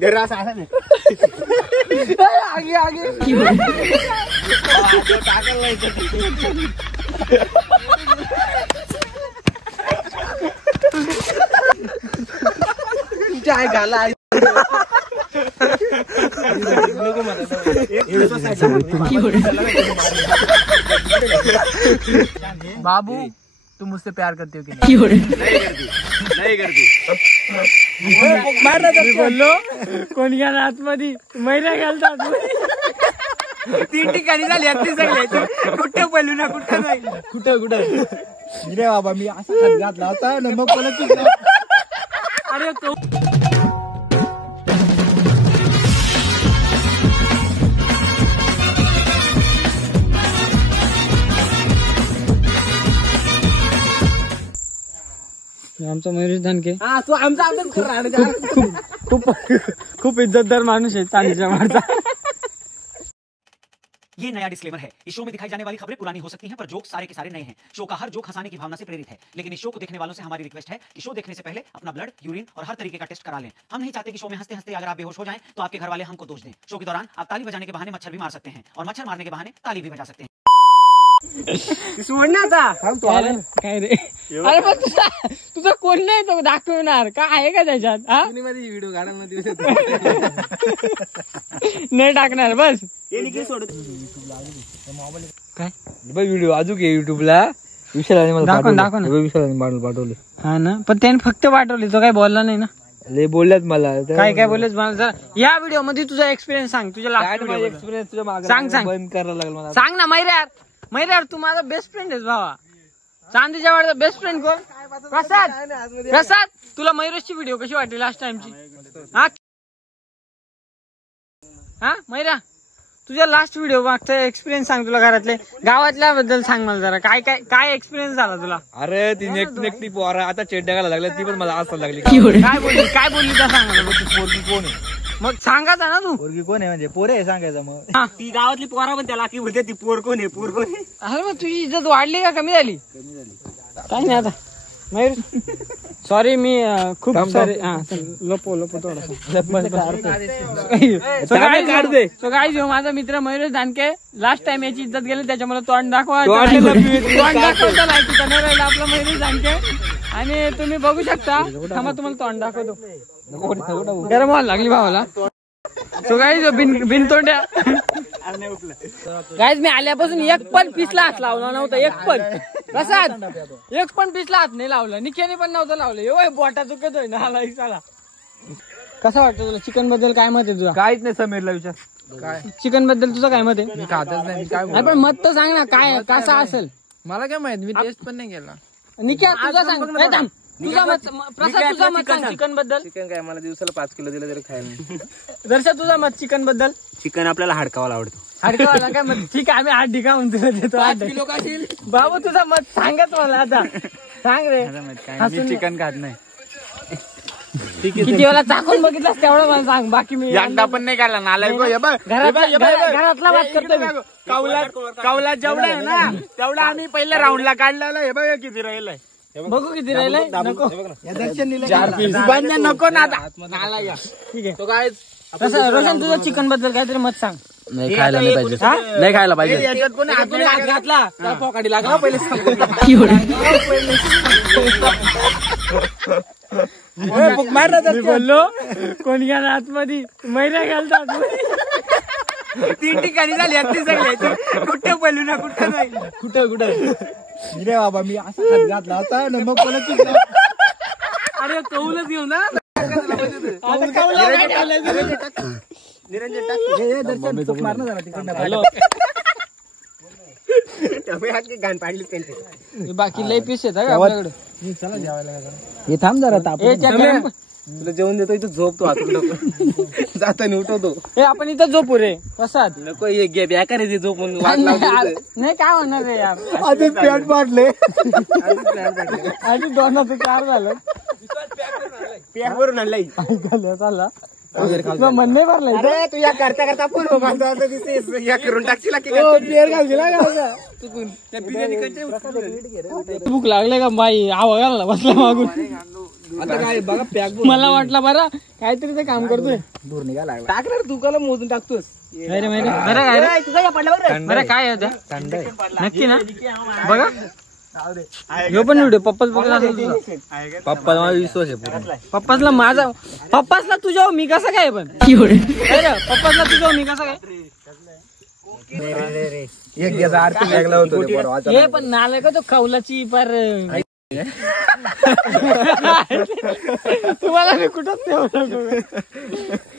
जरा असा नाही आगे आगे चाय घाला बाबू तुम मुझसे प्यार करते हो कि नहीं करती मी बोललो कोण घ्या आतमध्ये महिला घालतात 3 ठिकाणी झाली अगदी सगळे कुठे बोलू ना कुठं नाही कुठं रे बाबा मी असा हात घातला होता ना मग परत अरे तो आमचा मयूरेश धनके तू आमचा खूप इज्जतदार माणूस आहे चांदीच्या मारचा ये नया डिस्क्लेमर है। इस शो में दिखाई जाने वाली खबरें पुरानी हो सकती हैं, पर जोक सारे के सारे नए हैं। शो का हर जोक हंसाने की भावना से प्रेरित है, लेकिन इस शो को देखने वालों से हमारी रिक्वेस्ट है कि शो देखने से पहले अपना ब्लड, यूरिन और हर तरीके का टेस्ट करा लें। हम नहीं चाहते कि शो में हंसते हंसते अगर आप बेहोश हो जाएं तो आपके घर वाले हमको दोष दें। शो के दौरान आप ताली बजाने के बहाने मच्छर भी मार सकते हैं और मच्छर मारने के बहाने ताली भी बजा सकते हैं। काय रे अरे पण तुझा कोण नाही तो दाखवणार काय आहे का त्याच्यात व्हिडिओ काढायला नाही टाकणार बस काय व्हिडिओ अजून युट्यूबला विशालाने मला विशालाने पाठवले हा ना पण त्याने फक्त पाठवले तो काय बोलला नाही ना लय बोलल्यात मला काय बोललेस मला जरा या व्हिडिओ मध्ये तुझा एक्सपिरियन्स सांग तुझ्या एक्सपिरियन्स तुझ्या मागे सांग करायला लागला मला सांग ना मैऱ्यार तू माझा बेस्ट फ्रेंड आहेस भावा चांदीच्या वाडचा बेस्ट फ्रेंड कोण प्रसाद तुला मयूरेशची व्हिडिओ कशी वाटली लास्ट टाइमची हा मैरा तुझ्या लास्ट व्हिडिओ मागचा एक्सपिरियन्स सांग तुला घरातले गावातल्या बद्दल सांग मला जरा काय एक्सपिरियन्स झाला तुला अरे ती नेकटी पोरा आता चेड्या घालायला लागल्या ती पण मला असायला लागली काय बोलली त्या सांग मला पोरगी कोण आहे मग सांगायचा ना तू पोरगी कोण आहे म्हणजे पोरे आहे सांगायचं मग ती गावातली पोरा पण त्याला की बोलते ती पोर कोण आहे अरे मग तुझी इज्जत वाढली का कमी झाली काय नाही आता मयूर सॉरी मी खूप सारे लपो थोडासा माझा मित्र मयूरेश धानके लास्ट टाइम याची इज्जत गेली त्याच्यामुळे तोंड दाखवा दाखवता राहिला आपला मयूरेश धानके आणि तुम्ही बघू शकता थांबा तुम्हाला तोंड दाखवतो गरम व्हायला लागली भावाला तो गाईज बिन तोंड्या गाईज मी आल्यापासून एक पण पिसला हात लावला नव्हता एक पण पिसला हात नाही लावला निक्याने पण नव्हतं लावलं बोटा चुकतोय ना आला इसाला कसं वाटतं तुला चिकन बद्दल काय मत आहे तुझा काहीच नाही समीरला विचार काय चिकन बद्दल तुझं काय मत आहे मी खातच नाही काय पण मत तर सांग ना काय कसा असेल मला काय माहित मी टेस्ट पण नाही केला निक्या तुझा सांग तुझा मत प्रसाद तुझा मत सांग चिकन बद्दल चिकन काय मला दिवसाला 5 किलो दिलं तरी खायला दर्शक तुझा मत चिकन बद्दल चिकन आपल्याला हाडकावाला आवडतो हाडकावाला काय मत ठीक आहे आम्ही 8 ठिका तुला देतो 8 किलो काशील बाबू तुझा मत सांगत मला आता सांग रे मी चिकन खात नाही किती वेळा चाकून बघितलं तेवढं मला सांग बाकी मी एकदा पण नाही खायला नालायक घरातला बात करतो कौला जेवढा आहे ना तेवढा आम्ही पहिल्या राऊंडला काढलेलं हे बघ किती राहिलंय बघू किती राहिलंय नको नको ना ठीक आहे तो काय रोशन तुझं चिकन बद्दल काहीतरी मत सांग नाही खायला नाही पाहिजे नाही खायला पाहिजे याच्यात कोणी आतून हात घातला त्या पोकाडी लागला पहिले मी बोललो कोण घ्या आतमध्ये महिला घालतात 3 ठिकाणी झाली अगदी सगळे कुठे बोलू ना कुठं नाही कुठं रे बाबा मी असा हात घातला होता ना मग परत अरे कौलच घेऊ ना निरंजन मारणं झाला तिकडनं गाण पाडली बाकी लय पीस येत आपल्याकडे चला जेवायला हे थांब जरा तुला जेवण देतो इथं झोपतो जाताना उठवतो हे आपण इथं झोपू रे प्रसाद नको हे बेकार आहे झोपून नाही काय होणार रे यार आधी पॅट पाडले आधी दोनाचं 4 झालं पॅट वरून आणलाय चालला म्हणणे भरलाय अरे तू या करता पूर्व बांधव दिसते या करून टाकशील भूक लागले का बाई आवाज बसला मागून आता काय बघा पॅक मला वाटलं बरं काहीतरी ते काम करतोय. दूर निघा लागला. टाकणार तू काला मोजून टाकतोस. बरं काय होतं नक्की ना बघा. ह्यो पण व्हिडिओ पप्पाच बघत असेल तुझा. पप्पा मला विश्वास आहे. पप्पासला माझा पप्पासला तुझ्या मी कसं काय पण पप्पासला तुझ्या मी कसं काय एक दिवस आरती लागला होतो रे परवा. हे पण नालायक तो कौलाची पर तुम्हाला मी कुठंच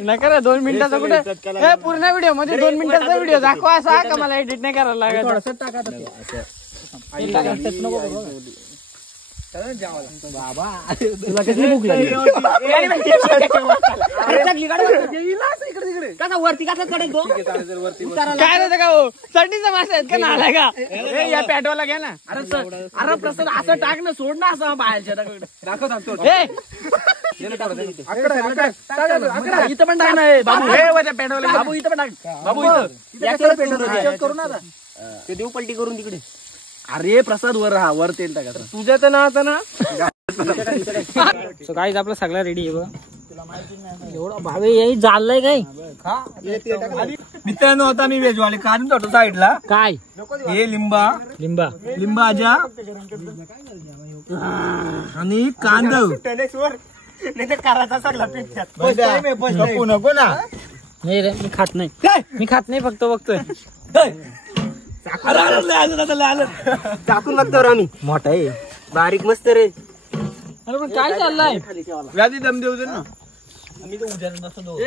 नका रे 2 मिनिटाचा कुठे हे पूर्ण व्हिडिओ मध्ये 2 मिनिटाचा व्हिडिओ दाखवा असा का मला एडिट नाही करायला लागत. बाबा तुला किती भूक लागली. काय होतं का हो चटणीचा मासा आहेत का नालाय का या पॅटवाला घ्या ना. अरे प्रसाद असं टाक ना सोड ना असं बाहेरच्या दाखव इथं पण टाक ना बाबू. बाबू इथं पण टाक. बाबू इथं करू ना ते देऊ पलटी करून तिकडे. अरे प्रसाद वर हा वर तेल टाका. तुझ्या तर ना आता ना सो गाईज आपला सगळा रेडी आहे बघा. एवढं भावे याही चाललंय काय मित्रांनो. आता मी वेजवाले काढून जातो साईडला. काय हे लिंबा आजा आणि कांदा नको ना. नाही रे मी खात नाही फक्त बघतोय. टाकून लागतो आम्ही. मोठा आहे बारीक मस्त रे. अरे पण काय चाललंय व्याधी दम देऊ दे ना.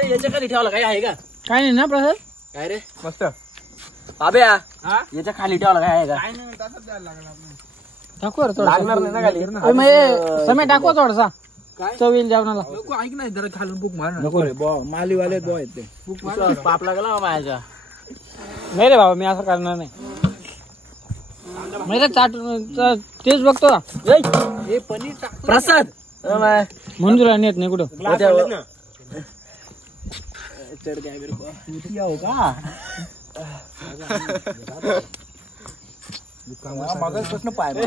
याच्या खाली ठेवला काय आहे का. काय नाही ना प्रसाद काय रे मस्त बाब्या याच्या खाली ठेवला काय आहे का. टाकू लागणार नाही ना खाली. समय टाकू थोडासा चव येईल जेवणाला. ऐक नाही जरा खालून बुक मार नको रे. मालीवाले बॉ आहेत ते. पाप लागला माझ्या. नाही रे बाबा मी असं करणार नाही. तेच बघतो प्रसाद म्हणून तुला नेत नाही कुठं. हो का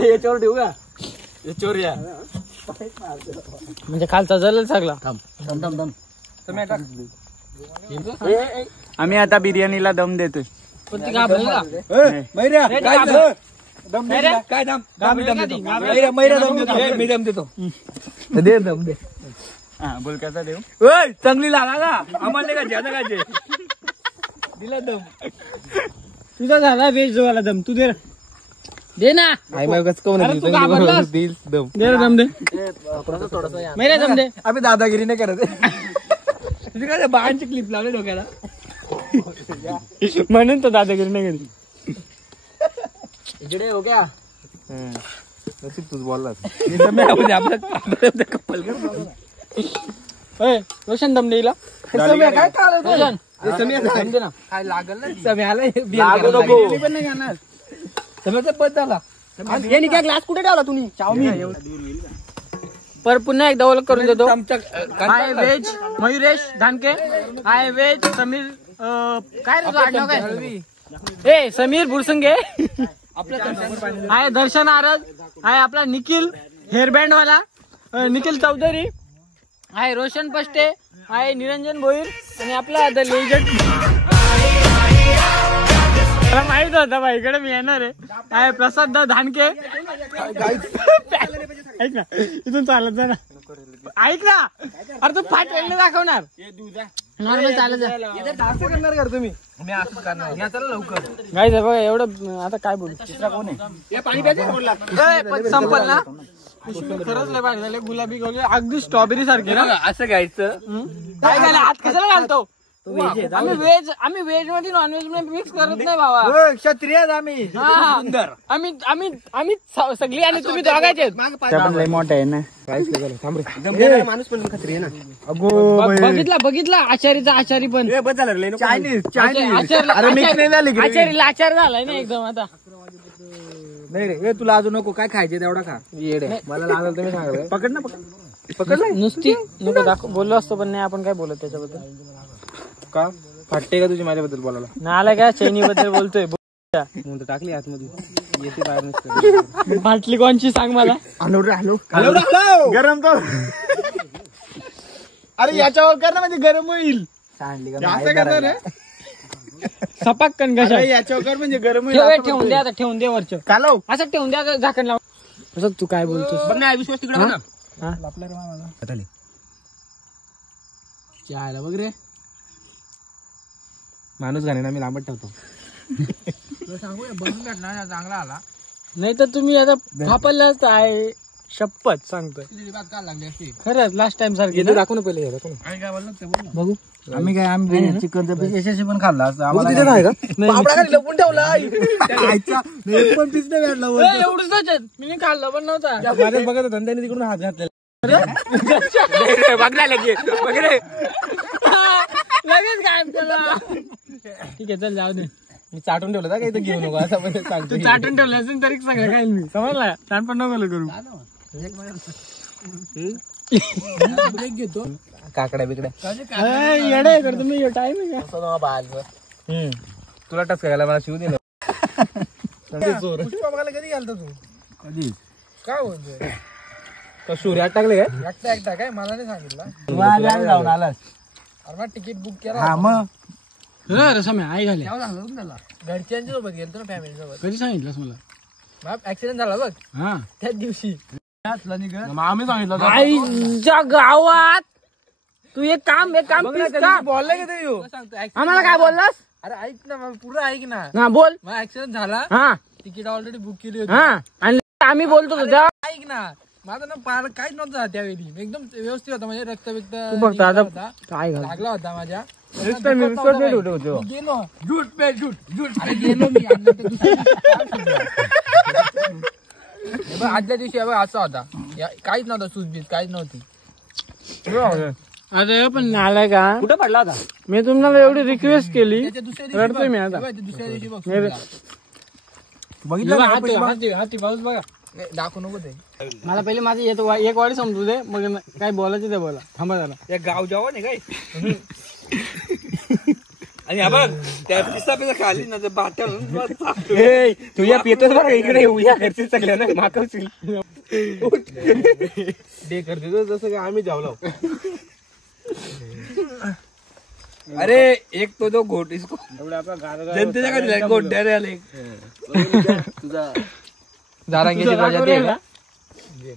याच्यावर ठेवू का. याच्यावर या म्हणजे खालचा जलेल सगळा. आम्ही आता बिर्याणीला दम देतोय. पण ती घाबरेल का? काय दम मी दम देतो. दे दम दे. बोल कसा देऊ. चांगली लागा का आम्हाला का ज्यादा काय दिला दम. तुझा झाला व्हेज वाला दम तू दे ना. दम दे रे दम दे. मेरे दम दे. आम्ही दादागिरी नाही करत. तुझी काय बाळांची क्लिप लावले डोक्याला म्हणून तो दादागिरी नाही करी. इकडे हो क्या तूच बोललास. रोशन दम देईला काय रोशन काय लागल ना सम्याला पण नाही घेणार. सम्याचा बद झाला. ग्लास कुठे ठेवला तुम्ही. चावमी पर पुन्हा एकदा ओळख करून देतो. हाय व्हेज मयुरेश धानके. हाय व्हेज समीर काय रे आडनाव काय. ए समीर बुरसंगे. हाय दर्शन आरज. हाय आपला निखिल हेअरबँड वाला निखिल चौधरी. हाय रोशन पष्टे. हाय निरंजन भोईर आणि आपला द लेजंड. माहित होता भाई इकडे मी येणार आहे. हाय प्रसाद धानके. ऐक ना इथून चालत जा ना. ऐक ना अरे तू फाट वेगळे दाखवणार नॉर्मल चालत जा. असं करणार का तुम्ही. मी असं करणार या चला लवकर. गाईज बघा एवढं आता काय बोलू. कोण आहे पाणी प्यायचं संपल ना. खरंच लय भारी झाले. गुलाबी गवले अगदी स्ट्रॉबेरी सारखे ना. असं घ्यायचं. काय घाला हात कशाला घालतो. आम्ही व्हेज मध्ये नॉनव्हेज मध्ये मिक्स करत नाही बाबा. क्षत्रिय आम्ही सुंदर. आम्ही सगळी आणि तुम्ही दोघांचे लय मोठा आहे ना. माणूस पण खत्री ना. बघितला आचारी पण आचारीला आचार झालाय ना एकदम. आता नाही रे तुला अजून नको काय खायचे तेवढा खा. येडे मला लागलं तुम्ही सांगा. पकड ना पकड नुसती नको दाखव. बोललो असतो पण नाही आपण काय बोलत त्याच्याबद्दल. का फाटते का तुझी माझ्याबद्दल बोलायला. नाही आलाय का चैनी बद्दल बोलतोय. टाकली आतमध्ये येते बाहेर नसते. फाटली कोणची सांग मला. हॅलो गरम तो अरे याच्यावर कर ना म्हणजे गरम होईल. असं करणार रे सपाक कणकशा याच्यावर कर म्हणजे गरम होईल. ठेवून द्या आता, ठेवून दे वरचं कालो असं ठेवून द्या आता, झाकण लाव. असं तू काय बोलतोस? बघ ना विश्वास तिकडे बघ ना. हा? आपल्या रे मामाला चायला बघ रे माणूस घाणे मी लांबत ठेवतो. सांगू बनून काढणार चांगला आला नाही तर तुम्ही आता वापरलाच आहे. शपथ सांगतोय लागली असती. खरंच लास्ट टाइम सारखी ना. दाखवून पहिले दाखवून काय बोललो ते बोल बघू. आम्ही चिकनचा पीस यशस्वी पण खाल्ला असं तिथे नाही का? लपून ठेवला पण पीस नाही भेटला. एवढंच मी नाही खाल्लं पण नव्हता. माझ्यात बघत होता त्याने तिकडून हात घातलेला. लगेच गायब केला. ठीक आहे चल जाऊ दे. मी चाटून ठेवलं का काही घेऊ नको असं म्हणजे सांगतो. तू चाटून ठेवलं असेल तरी सगळं खाईल मी. समजला लहानपण नको करू. घेतो काकड्या बिकड्या येडे करतो मी. टाइम आहे का? तुला टच करायला मला शिव दिलं. पुष्पा बघायला कधी घालतो तू? कधी काय बोलतोय? सूर्यात टाकले काय एकटा काय मला नाही सांगितलं. जाऊन आलास अरे तिकीट बुक केला. हा मग रसम्या आई घाले घरच्यांच्या सोबत गेलतो ना फॅमिली सोबत. कधी सांगितलंस मला? ऍक्सिडेंट झाला बघ हा त्याच दिवशी. आम्ही सांगितलं आईच्या गावात तू एक काम बोलला का तरी आम्हाला काय बोललास? अरे ऐक ना पुढं ऐक ना. हा बोल. मग ऍक्सिडेंट झाला. हा तिकीट ऑलरेडी बुक केली होती. हा आणि आम्ही बोलतो तुझ्या. ऐक ना माझं ना पार काहीच नव्हतं त्यावेळी. एकदम व्यवस्थित होता म्हणजे रक्त बिक्त फक्त आता काय घाल लागला होता माझ्या. होतो गेलो झूट पे झूट झूट अरे गेलो मी. आदल्या दिवशी असा होता काहीच नव्हता. सूजबीज काहीच नव्हती. अरे पण नालाय का कुठं पडला होता? मी तुम्हाला एवढी रिक्वेस्ट केली. रडतोय मी आता. दुसऱ्या दिवशी बघितलं हाती पाऊस बघा. दाखवू नको ते. मला पहिले माझी एक वाडी समजू दे मग काय बोलायचं ते बोला. थांबा झाला या गाव जावं नाही काय. आणि हा बघ त्या पिस्ता पिसा खाली ना बाट्या तुझ्या पितोच बघा इकडे येऊया घरचे सगळ्या ना माकवशील डे करते जसं का आम्ही जावलो. अरे एक तो घोट इसको जनतेच्या का दिला घोट द्यायला आले तुझा जारांगीची मजा दे का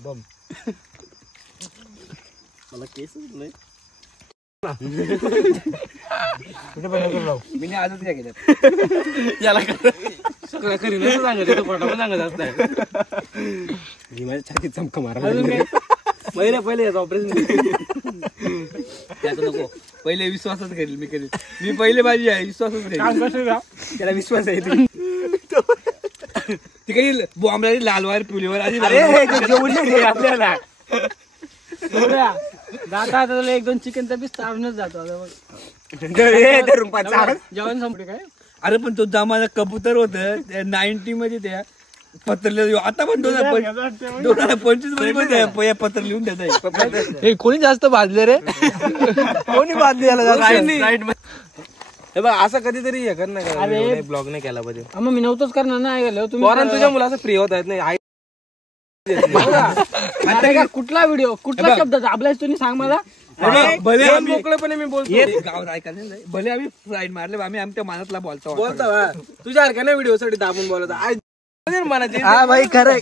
बम मला केस नाही. मी आजच काय केलं याला सगळं खरी सांगत खोटा पण सांगत असत. मी माझ्या छातीत चमका मारा पहिले ऑपरेशन त्याचं नको. पहिले विश्वासच करेल मी करेल. मी पहिले माझी आहे विश्वासच करेल. त्याला विश्वास आहे ती काही बॉम्बला लाल वायर पिवली वायर आधी आपल्याला जाता तुला एक दोन चिकनचा पीस चालूनच जातो जेवण संपले काय. अरे पण तो जमाना कबूतर होत 90 मध्ये त्या पत्र आता पण 2025 मध्ये पत्र लिहून देत. कोणी जास्त भाजले रे कोणी भाजले याला. हे बघ असं कधीतरी हे कर ना ब्लॉग नाही केला पाहिजे. मग मी नव्हतंच करणार ना ऐकलं तुम्ही. तुझ्या मुलाचं फ्री होत आहेत नाही. कुठला व्हिडिओ कुठला शब्द आपल्या तुम्ही सांग मला. भले मोकळेपणे मी बोलतो गावात ऐकायला नाही. भले आम्ही फ्लाईट मारले आम्ही आमच्या मनातला बोलतो तुझ्या सारख्या ना व्हिडिओ साठी दाबून बोलत मनाची. हा भाई खरं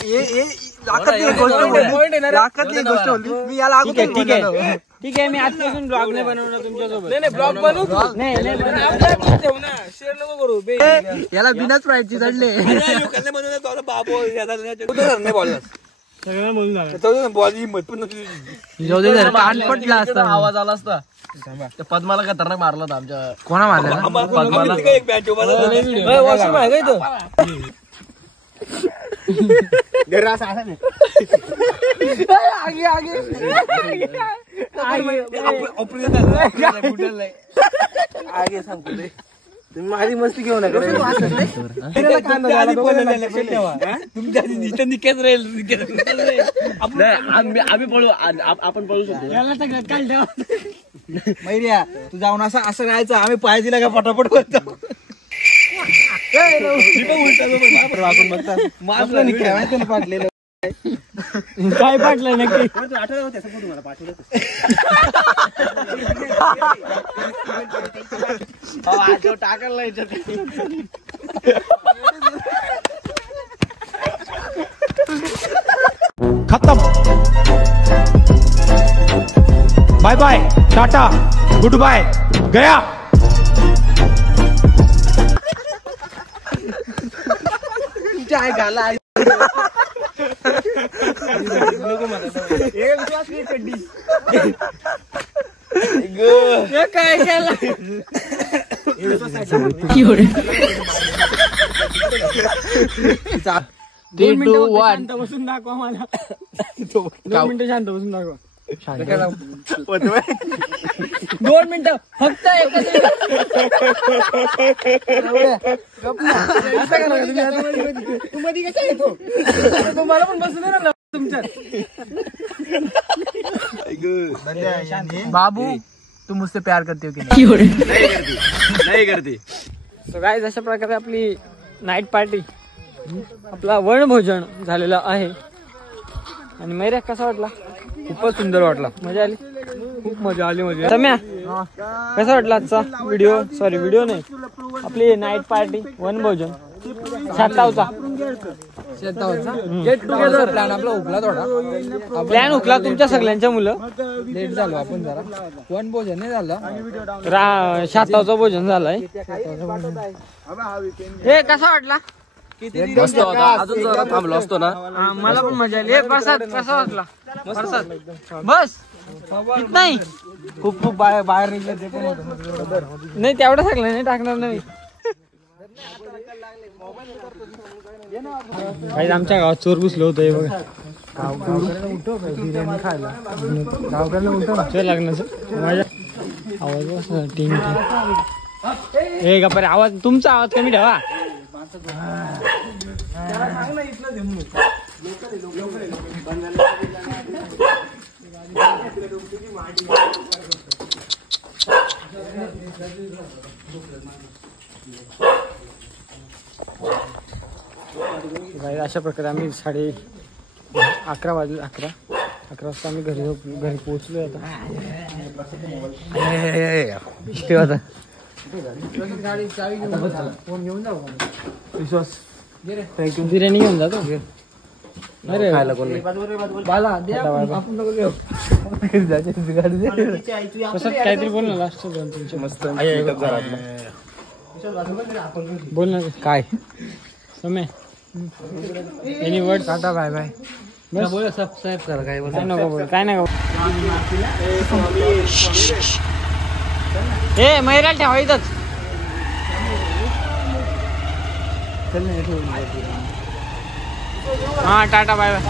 ठीक आहे मी आजपासून ब्लॉग नाही बनवणार तुमच्यासोबत. नाही ब्लॉग बनवतो नाही शेअर नको करू याला बिनाच प्राईजची चढले बाबो नाही बोलला सगळं बोलून बॉल हिंमत पण नव्हती. पटला असता आवाज आला असता. त्या पद्माला खतरनाक मारला होता आमच्या. कोणा मारला एक बॅट वॉशरूम आहे का आगे सांगतो तुम्ही माझी मस्ती घेऊ नका. आम्ही पळू आपण पळू शकतो. मैर्या तू जाऊन असं राहायचं आम्ही पाय दिला का फटाफट करतो. वाकून बघता माझं खेळायचं पाटलेलं काय पाठलं नक्की? आठवलं होतं फोटो मला पाठवलं टाकायला खत्म bye bye tata goodbye गया चाय घाला काय केलं? दोन मिनिटं शांत बसून दाखवा मला. 2 मिनिटं शांत बसून दाखवा. 2 मिनिटं फक्त एकच तुम्हाला पण बसून दे ना तुमच्यात. बाबू तू मुझसे प्यार करते हो की नाही करते. सो गाईज अशा प्रकारे आपली नाईट पार्टी आपला वनभोजन झालेला आहे. आणि मैऱ्या कसा वाटला? खूपच सुंदर वाटला. मजा आली? खूप मजा आली. मजा सम्या कसा वाटला आजचा व्हिडिओ? सॉरी व्हिडिओ नाही, आपली नाईट पार्टी वनभोजन सातावचा गेट टुगेदर प्लॅन आपला हुकला थोडा. प्लॅन हुकला तुमच्या सगळ्यांच्या मुलं. लेट झालो आपण जरा. वनभोजन नाही झालं. सातावचं भोजन झालंय. हे कसा वाटला? मस्त होता. अजून जरा थांबलो असतो ना. मला पण मजा आली. प्रसाद कसा वाटला? प्रसाद बस नाही. खूप खूप बाहेर निघले ते पण होतं. नाही तेवढं सगळं नाही टाकणार नाही. काही आमच्या गावात चोर घुसलं होतं हे बघा. बिर्याणी खायला गावकडनं उठव लग्नाचं. माझ्या आवाज टिंग हे का बरं आवाज तुमचा आवाज कमी ठेवा. अशा प्रकारे आम्ही 11:30 वाजले. 11 वाजता आम्ही घरी पोहोचलो. आता बिर्याणी घेऊन जातो. खायला कोण कसं काहीतरी बोल ना लास्ट 2-3 मस्त बोल ना. काय समय any word? Tata bye bye. बोल सबस्क्राईब करा. काय नको बोल. काय नको. ए मैरा ठेवा इथंच. हा tata bye bye.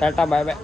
Tata bye bye.